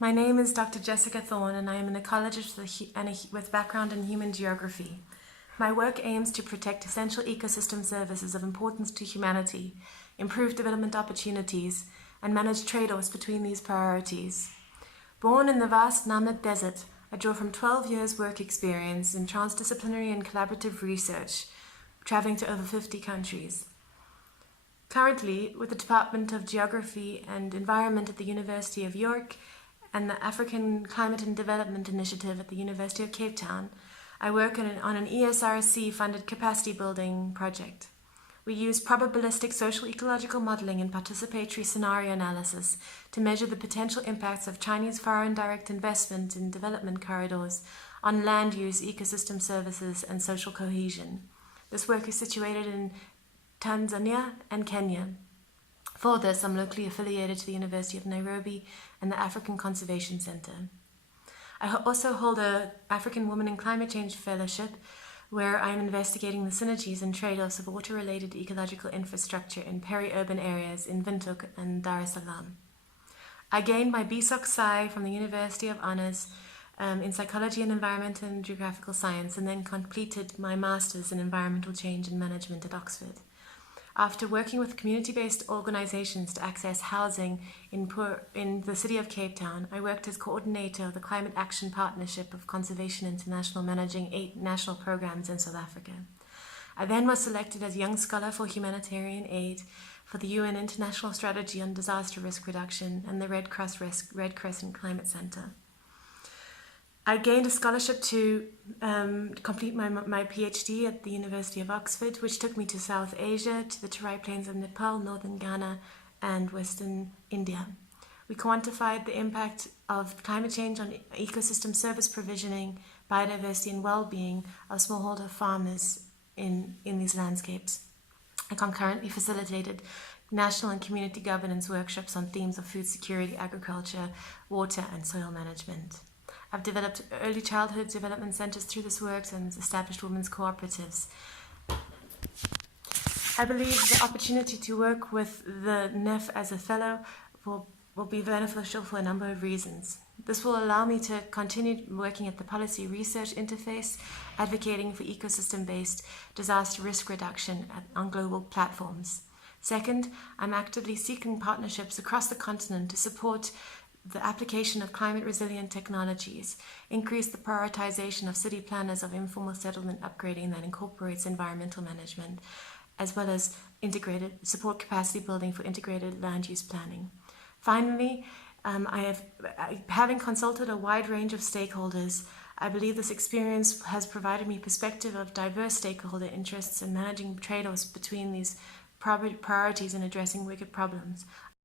My name is Dr. Jessica Thorne, and I am an ecologist with background in human geography. My work aims to protect essential ecosystem services of importance to humanity, improve development opportunities, and manage trade-offs between these priorities. Born in the vast Namib Desert, I draw from 12 years' work experience in transdisciplinary and collaborative research, traveling to over 50 countries. Currently, with the Department of Geography and Environment at the University of York and the African Climate and Development Initiative at the University of Cape Town, I work on an ESRC-funded capacity building project. We use probabilistic social ecological modeling and participatory scenario analysis to measure the potential impacts of Chinese foreign direct investment in development corridors on land use, ecosystem services, and social cohesion. This work is situated in Tanzania and Kenya. For this, I'm locally affiliated to the University of Nairobi and the African Conservation Center. I also hold an African Women in Climate Change Fellowship, where I'm investigating the synergies and trade-offs of water-related ecological infrastructure in peri-urban areas in Windhoek and Dar es Salaam. I gained my BSOC Sci from the University of Honors in Psychology and Environmental and Geographical Science, and then completed my Master's in Environmental Change and Management at Oxford. After working with community-based organizations to access housing in the city of Cape Town, I worked as coordinator of the Climate Action Partnership of Conservation International, managing 8 national programs in South Africa. I then was selected as Young Scholar for Humanitarian Aid for the UN International Strategy on Disaster Risk Reduction and the Red Crescent Climate Center. I gained a scholarship to complete my PhD at the University of Oxford, which took me to South Asia, to the Terai Plains of Nepal, northern Ghana, and western India. We quantified the impact of climate change on ecosystem service provisioning, biodiversity, and well-being of smallholder farmers in these landscapes. I concurrently facilitated national and community governance workshops on themes of food security, agriculture, water, and soil management. I've developed early childhood development centers through this work and established women's cooperatives. I believe the opportunity to work with the NEF as a fellow will be beneficial for a number of reasons. This will allow me to continue working at the policy research interface, advocating for ecosystem-based disaster risk reduction on global platforms. Second, I'm actively seeking partnerships across the continent to support the application of climate-resilient technologies, increase the prioritization of city planners of informal settlement upgrading that incorporates environmental management, as well as support capacity building for integrated land use planning. Finally, having consulted a wide range of stakeholders, I believe this experience has provided me perspective of diverse stakeholder interests in managing trade-offs between these priorities in addressing wicked problems.